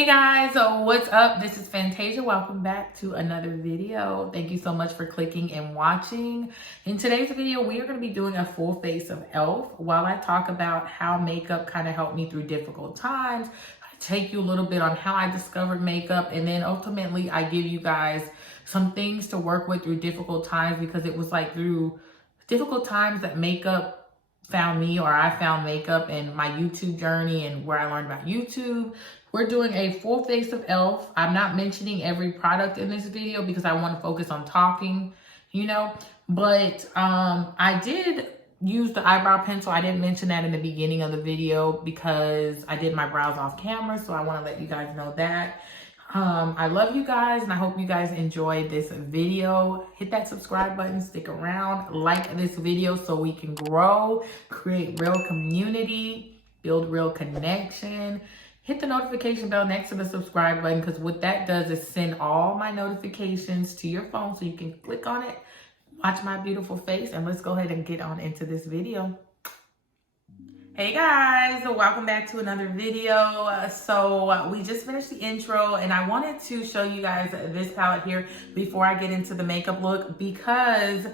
Hey guys, so what's up? This is Fantasia. Welcome back to another video. Thank you so much for clicking and watching. In today's video, we are going to be doing a full face of E.L.F. While I talk about how makeup kind of helped me through difficult times, I take you a little bit on how I discovered makeup, and then ultimately I give you guys some things to work with through difficult times, because it was like through difficult times that makeup found me, or I found makeup, and my YouTube journey and where I learned about YouTube. We're doing a full face of E.L.F. I'm not mentioning every product in this video because I want to focus on talking, but I did use the eyebrow pencil. I didn't mention that in the beginning of the video because I did my brows off camera, so I want to let you guys know that. I love you guys, and I hope you guys enjoyed this video. Hit that subscribe button, stick around, like this video so we can grow, create real community, build real connection. Hit the notification bell next to the subscribe button, because what that does is send all my notifications to your phone so you can click on it, watch my beautiful face, and let's go ahead and get on into this video. Hey guys, welcome back to another video. So we just finished the intro, and I wanted to show you guys this palette here before I get into the makeup look, because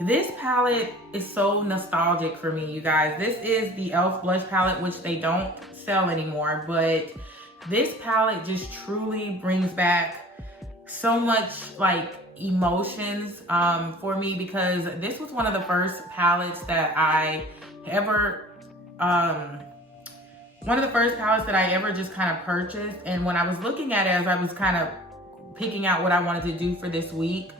this palette is so nostalgic for me, you guys. This is the E.L.F. blush palette, which they don't sell anymore, but this palette just truly brings back so much like emotions for me, because this was one of the first palettes that I ever just kind of purchased. And when I was looking at it, as I was kind of picking out what I wanted to do for this week,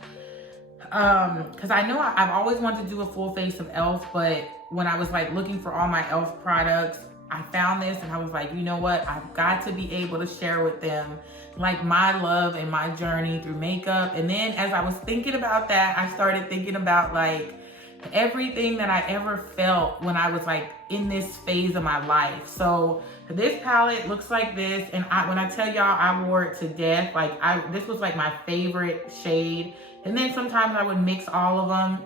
because I know I've always wanted to do a full face of E.L.F., but when I was like looking for all my E.L.F. products, I found this and I was like, you know what? I've got to be able to share with them like my love and my journey through makeup. And then as I was thinking about that, I started thinking about like everything that I ever felt when I was like in this phase of my life. So this palette looks like this, and when I tell y'all I wore it to death, like this was like my favorite shade. And then sometimes I would mix all of them,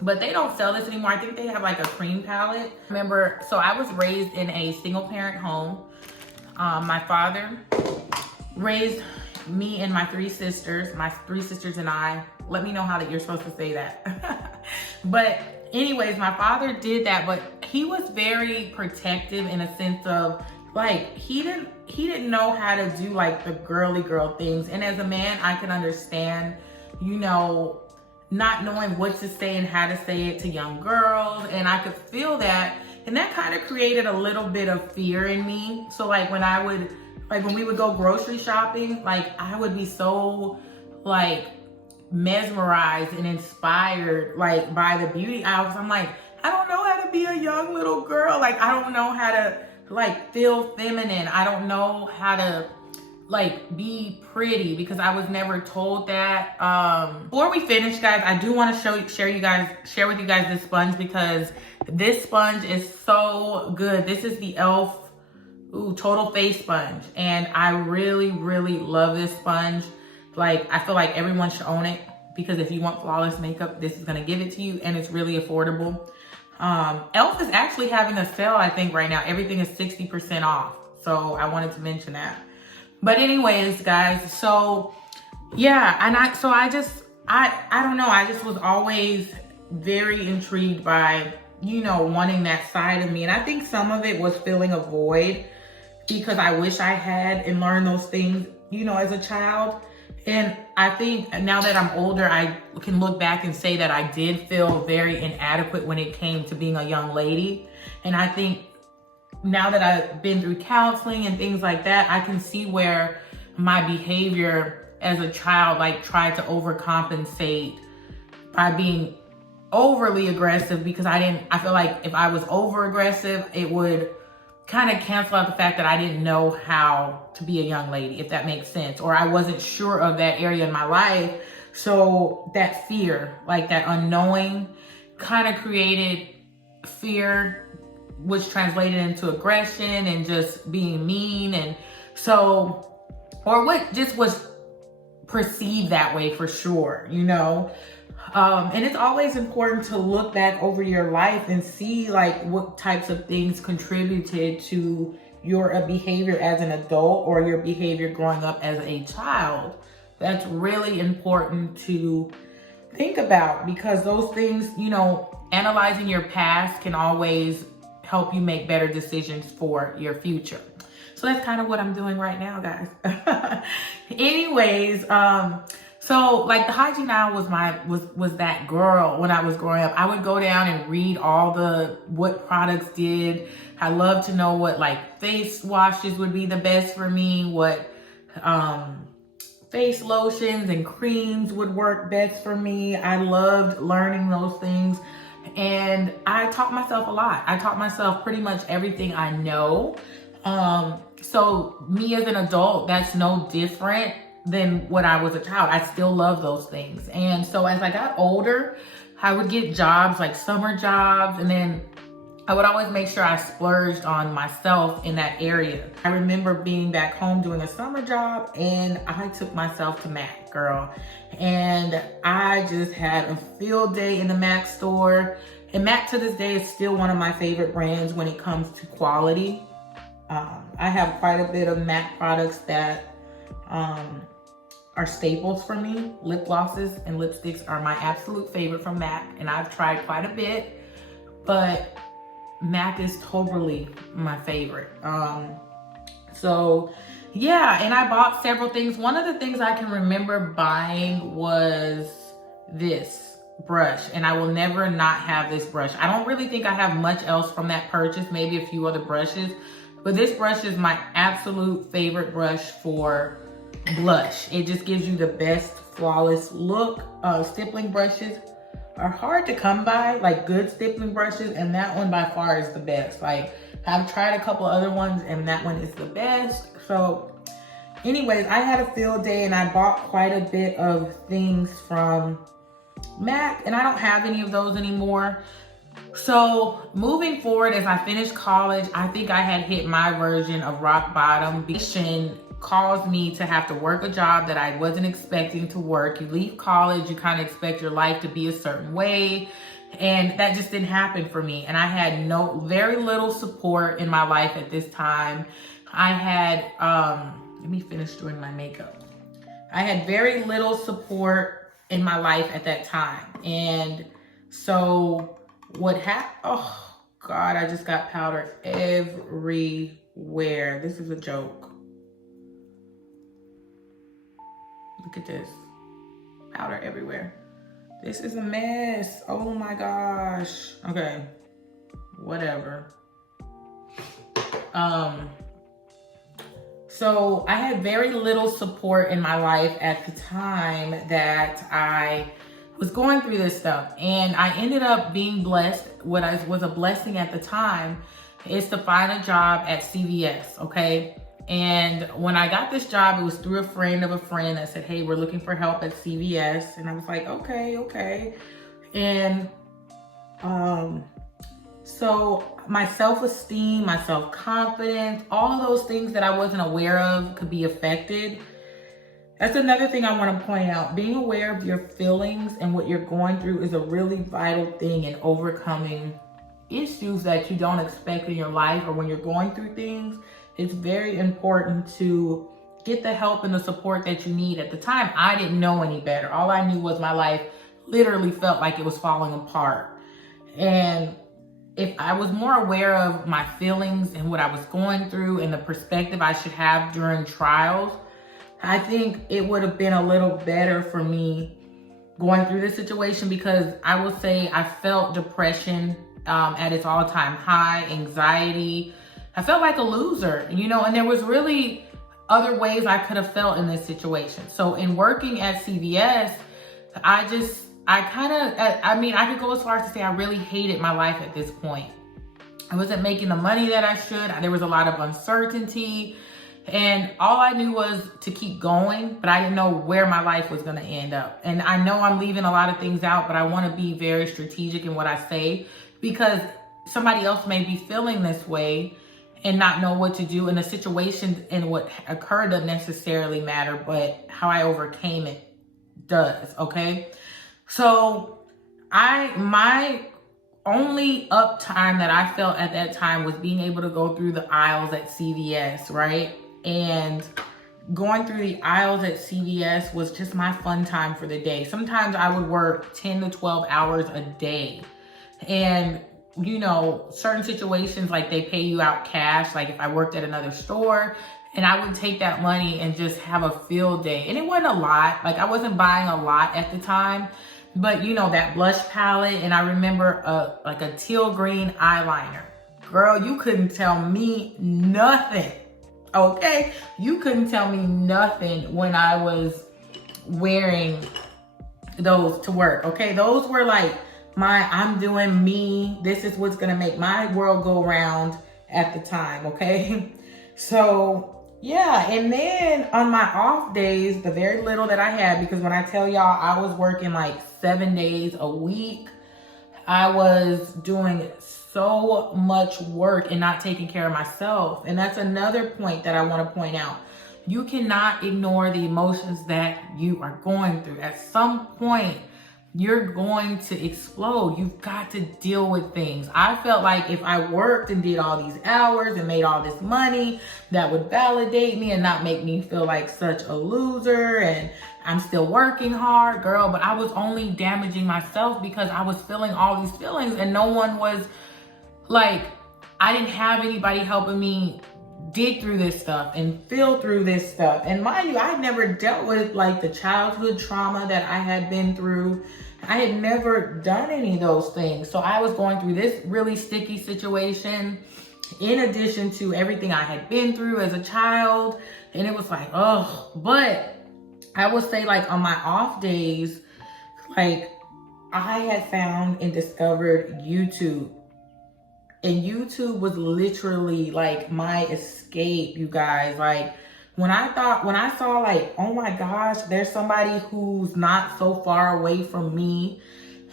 but they don't sell this anymore. I think they have like a cream palette. Remember, so I was raised in a single parent home. My father raised me and my three sisters and I. Let me know how that you're supposed to say that. But anyways, my father did that, but he was very protective in a sense of like, he didn't know how to do like the girly girl things. And as a man, I can understand, not knowing what to say and how to say it to young girls. And I could feel that. And that kind of created a little bit of fear in me. So like when we would go grocery shopping, like I would be so like mesmerized and inspired like by the beauty aisles. I'm like, I don't know how to be a young little girl. Like, I don't know how to like feel feminine. I don't know how to like be pretty, because I was never told that. Before we finish, guys, I do want to share with you guys this sponge, because this sponge is so good. This is the E.L.F. Total Face Sponge, and I really, really love this sponge. Like, I feel like everyone should own it, because if you want flawless makeup, this is gonna give it to you, and it's really affordable. E.L.F. is actually having a sale, I think, right now. Everything is 60% off, so I wanted to mention that. But anyways, guys, so yeah, and I don't know, I just was always very intrigued by, wanting that side of me. And I think some of it was filling a void, because I wish I had and learned those things, as a child. And I think now that I'm older, I can look back and say that I did feel very inadequate when it came to being a young lady. And I think now that I've been through counseling and things like that, I can see where my behavior as a child like tried to overcompensate by being overly aggressive, because I feel like if I was over aggressive, it would kind of cancel out the fact that I didn't know how to be a young lady, if that makes sense, or I wasn't sure of that area in my life. So that fear, like that unknowing, kind of created fear, which translated into aggression and just being mean. And so, or what just was perceived that way for sure, And it's always important to look back over your life and see like what types of things contributed to your behavior as an adult or your behavior growing up as a child. That's really important to think about, because those things, you know, analyzing your past can always help you make better decisions for your future. So that's kind of what I'm doing right now, guys. Anyways, so like the hygiene aisle was that girl when I was growing up. I would go down and read all what products did. I love to know what like face washes would be the best for me, what face lotions and creams would work best for me. I loved learning those things. And I taught myself a lot. I taught myself pretty much everything I know. So me as an adult, that's no different than what I was a child. I still love those things. And so as I got older, I would get jobs like summer jobs, and then I would always make sure I splurged on myself in that area. I remember being back home doing a summer job, and I took myself to MAC, girl. And I just had a field day in the MAC store. And MAC to this day is still one of my favorite brands when it comes to quality. I have quite a bit of MAC products that are staples for me. Lip glosses and lipsticks are my absolute favorite from MAC, and I've tried quite a bit, but MAC is totally my favorite. So yeah, and I bought several things. One of the things I can remember buying was this brush, and I will never not have this brush. I don't really think I have much else from that purchase, maybe a few other brushes, but this brush is my absolute favorite brush for blush. It just gives you the best flawless look. Stippling brushes are hard to come by, like good stippling brushes, and that one by far is the best. Like I've tried a couple other ones and that one is the best. So anyways, I had a field day and I bought quite a bit of things from MAC, and I don't have any of those anymore. So moving forward, as I finished college, I think I had hit my version of rock bottom. Addiction caused me to have to work a job that I wasn't expecting to work. You leave college, you kind of expect your life to be a certain way, and that just didn't happen for me. And I had very little support in my life at this time. I had, let me finish doing my makeup. I had very little support in my life at that time. And so what happened, oh God, I just got powder everywhere. This is a joke. Look at this, powder everywhere. This is a mess, oh my gosh. Okay, whatever. So I had very little support in my life at the time that I was going through this stuff, and I ended up being blessed. What was a blessing at the time is to find a job at CVS, okay? And when I got this job, it was through a friend of a friend that said, hey, we're looking for help at CVS. And I was like, okay. And so my self-esteem, my self-confidence, all of those things that I wasn't aware of could be affected. That's another thing I want to point out. Being aware of your feelings and what you're going through is a really vital thing in overcoming issues that you don't expect in your life, or when you're going through things. It's very important to get the help and the support that you need. At the time, I didn't know any better. All I knew was my life literally felt like it was falling apart. And if I was more aware of my feelings and what I was going through and the perspective I should have during trials, I think it would have been a little better for me going through this situation, because I will say I felt depression at its all-time high, anxiety. I felt like a loser, you know, and there was really other ways I could have felt in this situation. So in working at CVS, I could go as far as to say I really hated my life at this point. I wasn't making the money that I should. There was a lot of uncertainty, and all I knew was to keep going, but I didn't know where my life was going to end up. And I know I'm leaving a lot of things out, but I want to be very strategic in what I say, because somebody else may be feeling this way and not know what to do. And the situation and what occurred doesn't necessarily matter, but how I overcame it does, okay? So my only uptime that I felt at that time was being able to go through the aisles at CVS, right? And going through the aisles at CVS was just my fun time for the day. Sometimes I would work 10 to 12 hours a day. And, you know, certain situations, like they pay you out cash, like if I worked at another store, and I would take that money and just have a field day. And it wasn't a lot. Like I wasn't buying a lot at the time, but you know, that blush palette. And I remember like a teal green eyeliner. Girl, you couldn't tell me nothing. Okay? You couldn't tell me nothing when I was wearing those to work. Okay? Those were like I'm doing me. This is what's gonna make my world go round at the time. Okay? So yeah, and then on my off days, the very little that I had, because when I tell y'all I was working like 7 days a week, I was doing so much work and not taking care of myself. And that's another point that I want to point out. You cannot ignore the emotions that you are going through. At some point, you're going to explode. You've got to deal with things. I felt like if I worked and did all these hours and made all this money, that would validate me and not make me feel like such a loser and I'm still working hard, girl. But I was only damaging myself because I was feeling all these feelings and no one was like, I didn't have anybody helping me dig through this stuff and feel through this stuff. And mind you, I never dealt with like the childhood trauma that I had been through. I had never done any of those things. So I was going through this really sticky situation in addition to everything I had been through as a child. And it was like, oh, but I would say like on my off days, like I had found and discovered YouTube. And YouTube was literally like my escape, you guys. Like when I saw like, oh my gosh, there's somebody who's not so far away from me.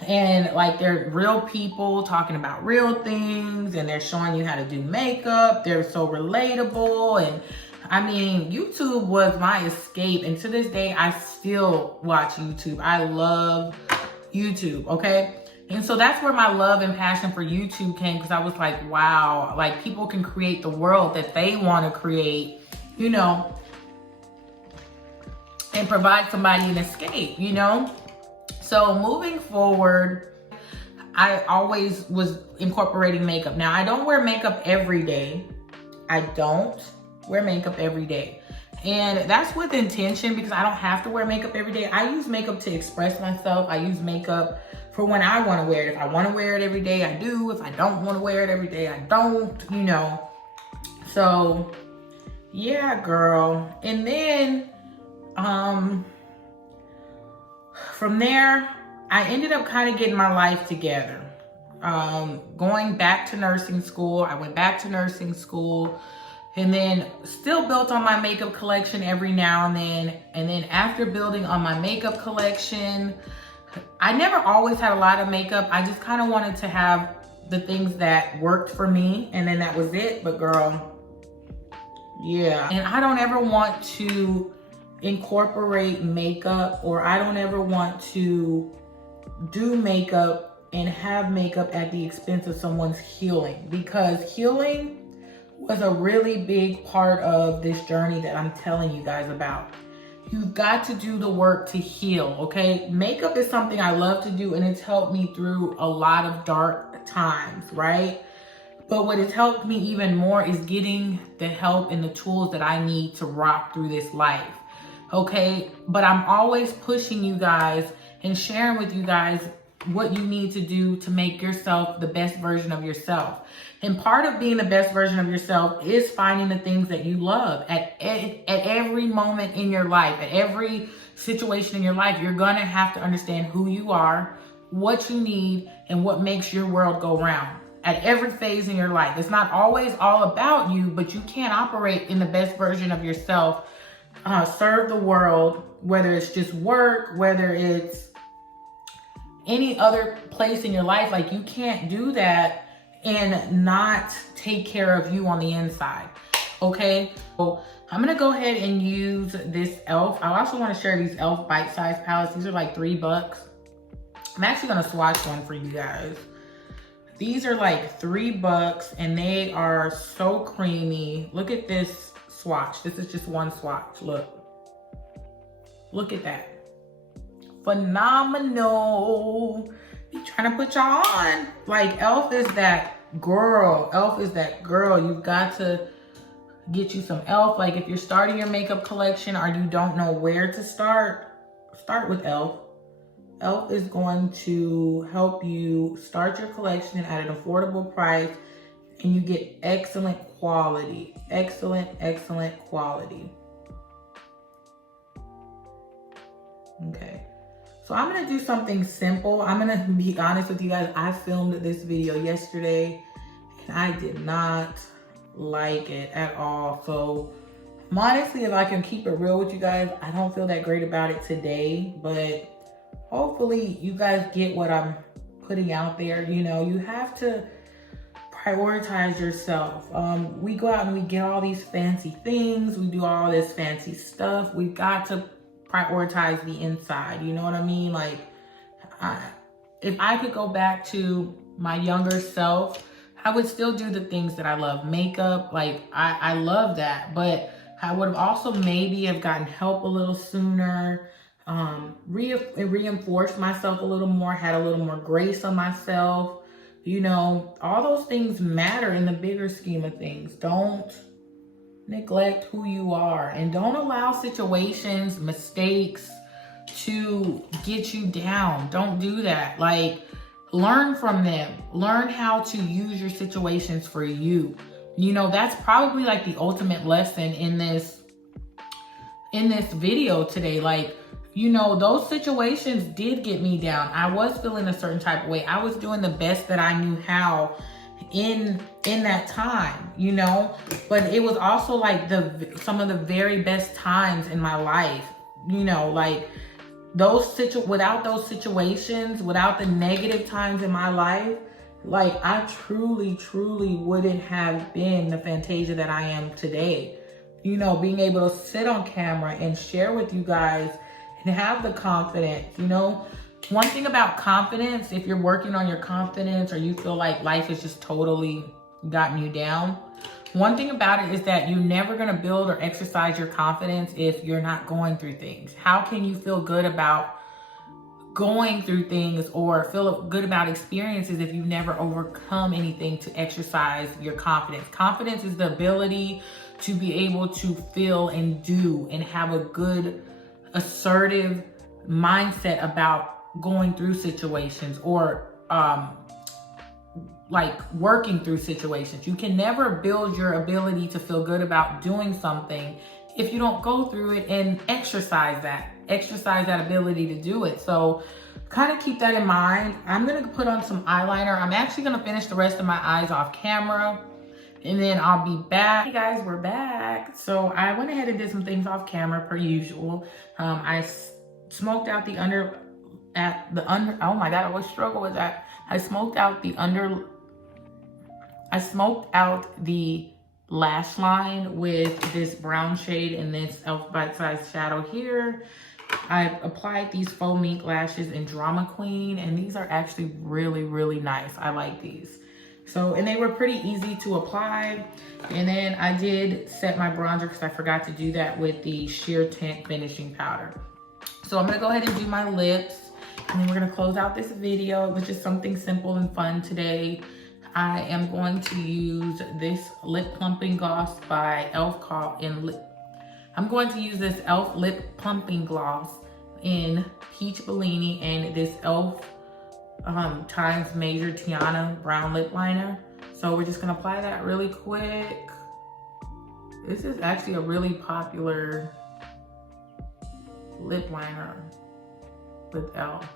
And like they're real people talking about real things and they're showing you how to do makeup. They're so relatable. And I mean, YouTube was my escape. And to this day, I still watch YouTube. I love YouTube, okay? And so that's where my love and passion for YouTube came, because I was like, wow, like people can create the world that they want to create, you know, and provide somebody an escape, you know? So moving forward, I always was incorporating makeup. Now, I don't wear makeup every day. I don't wear makeup every day. And that's with intention because I don't have to wear makeup every day. I use makeup to express myself. I use makeup for when I want to wear it. If I want to wear it every day, I do. If I don't want to wear it every day, I don't, you know. So, yeah, girl. And then, from there, I ended up kind of getting my life together. Going back to nursing school. I went back to nursing school. And then still built on my makeup collection every now and then. And then after building on my makeup collection, I never always had a lot of makeup. I just kind of wanted to have the things that worked for me. And then that was it. But girl, yeah. And I don't ever want to incorporate makeup, or I don't ever want to do makeup and have makeup at the expense of someone's healing. Because healing was a really big part of this journey that I'm telling you guys about. You've got to do the work to heal, okay? Makeup is something I love to do and it's helped me through a lot of dark times, right? But what has helped me even more is getting the help and the tools that I need to rock through this life, okay? But I'm always pushing you guys and sharing with you guys what you need to do to make yourself the best version of yourself. And part of being the best version of yourself is finding the things that you love at every moment in your life, at every situation in your life. You're gonna have to understand who you are, what you need, and what makes your world go round at every phase in your life. It's not always all about you, but you can't operate in the best version of yourself, serve the world, whether it's just work, whether it's any other place in your life. Like you can't do that and not take care of you on the inside, okay? So I'm gonna go ahead and use this E.L.F. I also wanna share these E.L.F. bite-sized palettes. These are like $3. I'm actually gonna swatch one for you guys. These are like $3 and they are so creamy. Look at this swatch. This is just one swatch. Look at that. Phenomenal. Be trying to put y'all on. Like E.L.F is that girl. E.L.F is that girl. You've got to get you some E.L.F. Like if you're starting your makeup collection or you don't know where to start with E.L.F. E.L.F is going to help you start your collection at an affordable price and you get excellent quality. Excellent quality. Okay. So I'm gonna do something simple. I'm gonna be honest with you guys. I filmed this video yesterday and I did not like it at all. So honestly, if I can keep it real with you guys, I don't feel that great about it today, but hopefully you guys get what I'm putting out there. You know, you have to prioritize yourself. We go out and we get all these fancy things. We do all this fancy stuff. We've got to prioritize the inside. You know what I mean? Like, if I could go back to my younger self, I would still do the things that I love. Makeup, like I love that, but I would have also maybe have gotten help a little sooner, reinforced myself a little more, had a little more grace on myself. You know, all those things matter in the bigger scheme of things. Don't neglect who you are and don't allow situations, mistakes to get you down. Don't do that. Like, learn from them. Learn how to use your situations for you. You know, that's probably like the ultimate lesson in this video today. Like, you know, those situations did get me down. I was feeling a certain type of way. I was doing the best that I knew how in that time, you know, but it was also like some of the very best times in my life, you know, like without those situations, without the negative times in my life, like I truly wouldn't have been the Fantasia that I am today. You know, being able to sit on camera and share with you guys and have the confidence, you know. One thing about confidence, if you're working on your confidence or you feel like life has just totally gotten you down, one thing about it is that you're never going to build or exercise your confidence if you're not going through things. How can you feel good about going through things or feel good about experiences if you've never overcome anything to exercise your confidence? Confidence is the ability to be able to feel and do and have a good, assertive mindset about going through situations or like working through situations. You can never build your ability to feel good about doing something if you don't go through it and exercise that ability to do it. So kind of keep that in mind. I'm gonna put on some eyeliner. I'm actually gonna finish the rest of my eyes off camera and then I'll be back. Hey guys, we're back. So I went ahead and did some things off camera per usual. I smoked out the under, oh my God, I always struggle with that. I smoked out the lash line with this brown shade and this E.L.F. Bite Size Shadow here. I applied these faux mink lashes in Drama Queen, and these are actually really nice. I like these. So, and they were pretty easy to apply. And then I did set my bronzer because I forgot to do that with the Sheer Tint Finishing Powder. So I'm gonna go ahead and do my lips, and then we're gonna close out this video. It was just something simple and fun today. I am going to use this lip plumping gloss by E.L.F. I'm going to use this E.L.F. lip plumping gloss in Peach Bellini and this E.L.F. Times Major Tiana brown lip liner. So we're just gonna apply that really quick. This is actually a really popular lip liner with E.L.F.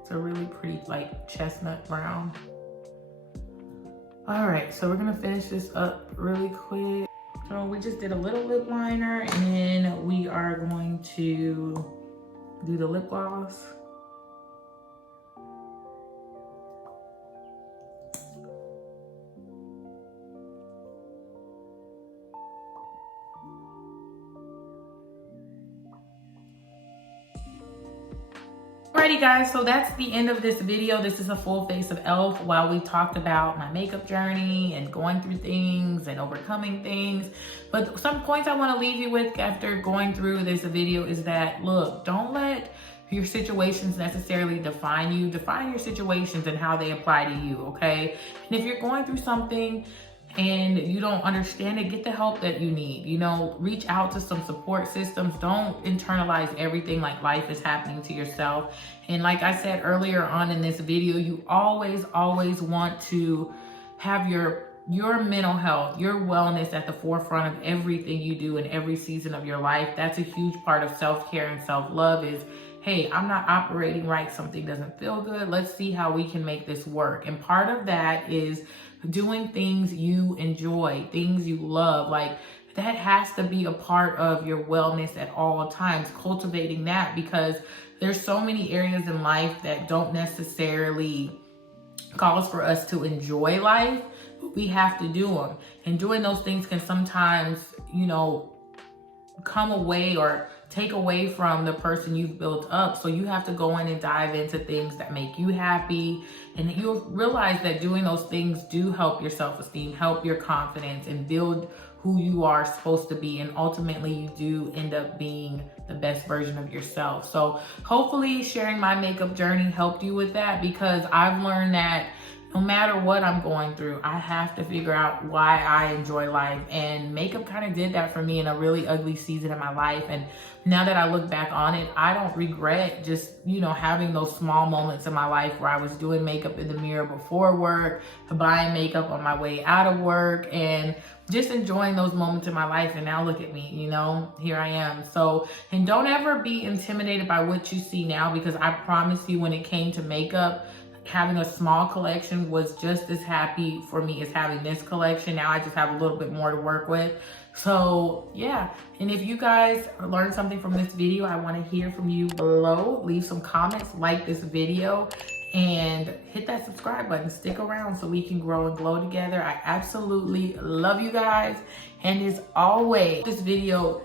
It's a really pretty like chestnut brown. All right, so we're gonna finish this up really quick. So we just did a little lip liner and then we are going to do the lip gloss. Alrighty guys, so that's the end of this video. This is a full face of E.L.F. while we talked about my makeup journey and going through things and overcoming things. But some points I want to leave you with after going through this video is that, look, don't let your situations necessarily define you. Define your situations and how they apply to you, okay? And if you're going through something and you don't understand it, get the help that you need. You know, reach out to some support systems. Don't internalize everything like life is happening to yourself. And like I said earlier on in this video, you always want to have your mental health, your wellness at the forefront of everything you do in every season of your life. That's a huge part of self-care and self-love is, hey, I'm not operating right. Something doesn't feel good. Let's see how we can make this work. And part of that is doing things you enjoy, things you love. Like that has to be a part of your wellness at all times, cultivating that, because there's so many areas in life that don't necessarily cause for us to enjoy life, but we have to do them. And doing those things can sometimes, you know, come away or take away from the person you've built up. So you have to go in and dive into things that make you happy. And you'll realize that doing those things do help your self-esteem, help your confidence, and build who you are supposed to be. And ultimately you do end up being the best version of yourself. So hopefully sharing my makeup journey helped you with that, because I've learned that no matter what I'm going through, I have to figure out why I enjoy life. And makeup kind of did that for me in a really ugly season of my life. And now that I look back on it, I don't regret just, you know, having those small moments in my life where I was doing makeup in the mirror before work, buying makeup on my way out of work, and just enjoying those moments in my life. And now look at me, you know, here I am. So, and don't ever be intimidated by what you see now, because I promise you, when it came to makeup, having a small collection was just as happy for me as having this collection. Now I just have a little bit more to work with. So yeah, and if you guys learned something from this video, I want to hear from you below. Leave some comments, like this video, and hit that subscribe button. Stick around so we can grow and glow together. I absolutely love you guys. And as always, this video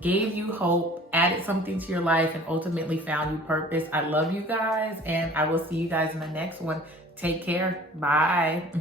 gave you hope, added something to your life, and ultimately found you purpose. I love you guys, and I will see you guys in the next one. Take care. Bye.